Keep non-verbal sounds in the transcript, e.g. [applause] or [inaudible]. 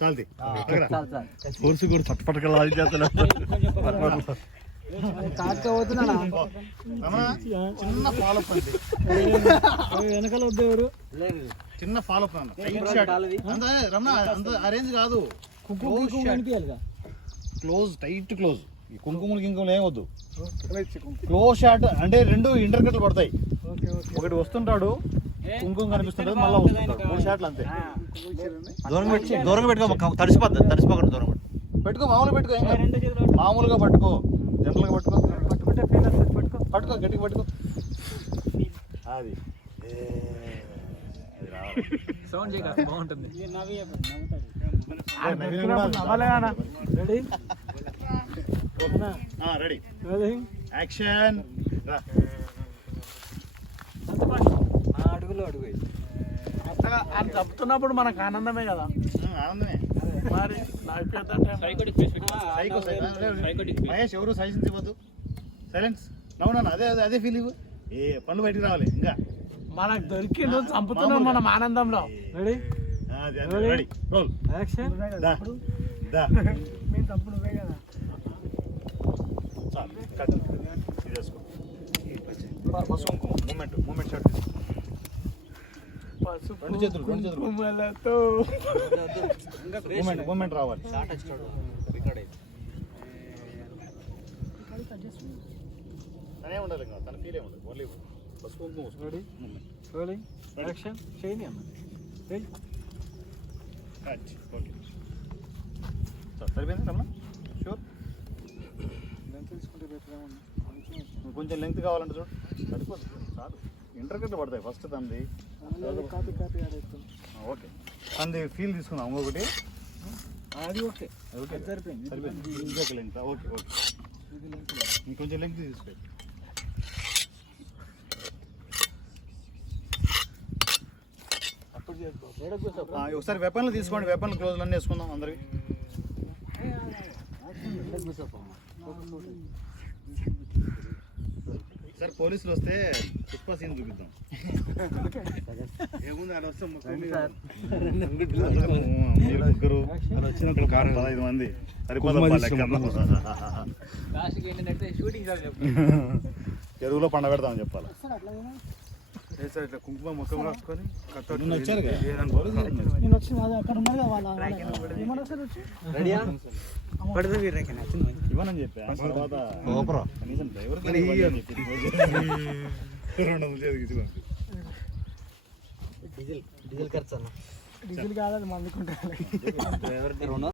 చాలది. చాలు చాలు కోర్సు కూడా చట్టపట్టకలు చిన్న ఫాలో అప్ అండి వెనకాల వద్దేవారు లేదు. చిన్న ఫాలో రమణ అరేంజ్ కాదు. కుంకుమ కుంకుమ కనిపించాలిగా క్లోజ్ టైట్ క్లోజ్ ఈ కుంకుమలు గింకుమలు ఏం వద్దు. క్లోజ్ షాట్ అంటే రెండు ఇంటర్ కట్లు పడతాయి. ఒకటి వస్తుంటాడు కుంకుమ కనిపిస్తుంటది మళ్ళీ వస్తుంటాడు మూడు షాట్లు అంతే. దూరంగా పెట్టి దూరంగా పెట్టుకో తడిసిపోద్ది తడిసిపోకుండా దూరం పెట్టు పెట్టుకో మామూలుగా పెట్టుకో ఏం కాదు. మామూలుగా పట్టుకో. జనరల్గా పట్టుకో. పట్టుకో. పట్టుకో గట్టిగా పట్టుకో. అది. సౌండ్ చేయక బాగుంటుంది. రెడీ ఆ, రెడీ రెడీ యాక్షన్ రా. అడుగులో అడుగు ఆయన చెప్తున్నప్పుడు మనకు ఆనందమే కదా. ఆనందమే. మరి మహేష్ ఎవరు సజెషన్స్ ఇవ్వద్దు సైలెన్స్ నవ్వునా అదే అదే అదే ఫీల్ ఇవ్వు ఏ పనులు బయటికి రావాలి ఇంకా. మనకు దొరికిండు చంపుతున్నాం మనం ఆనందంలో. రెడీ ఆ, అది, అది, రెడీ రోల్ యాక్షన్ దా దా. [laughs] మేము తప్పుడు కదా. చాలు కట్ ఇది మూమెంట్ మూమెంట్ షాట్ రెండు చేతులు, రెండు చేతులు. మూమెంట్ మూమెంట్ రావాలి. వచ్చాడు తనే ఉండాలి ఇంకా తన ఫీల్ ఏముండదు ఓన్లీ పసుపు కుంకుమ రెడీ మూమెంట్ రెడీ యాక్షన్ చేయని అన్న రెడీ కట్ ఓకే సరిపోయింది రమణ? షూర్ తీసుకుంటే బెటర్ ఏమన్నా నువ్వు కొంచెం లెంగ్త్ కావాలంటే చూడు. సరిపోతుంది చాలు. ఇంటర్కట్ పడతాయి ఫస్ట్ తంది కాపీ ఓకే తంది ఫీల్ తీసుకుందాం ఇంకొకటి అది ఓకే ఓకే సరిపోయింది. సరిపోయింది ఇంకొక లెంగ్త్ ఓకే ఓకే. ఇంకొంచెం లెంగ్త్ తీసుకో ఒకసారి వెపన్లు తీసుకోండి వెపన్లు క్లోజ్లు అన్నీ వేసుకుందాం అందరికి సార్ పోలీసులు వస్తే పుష్ప సీన్ చూపిద్దాం. ఏముంది ఆడ వస్తే మొత్తం మీరు. ముగ్గురు. ఆడ వచ్చిన ఒక కారు పదహైదు మంది. సార్ చెరువులో పండ పెడతామని చెప్పాలి? ఇట్లా కుంకుమ రాసుకొని వచ్చారు ఇవ్వనని చెప్పా. తర్వాత కనీసం డ్రైవర్ రెండు వందలు చేతికి. డీజిల్ డీజిల్ ఖర్చు అన్న. డీజిల్ మందుకుంటారు.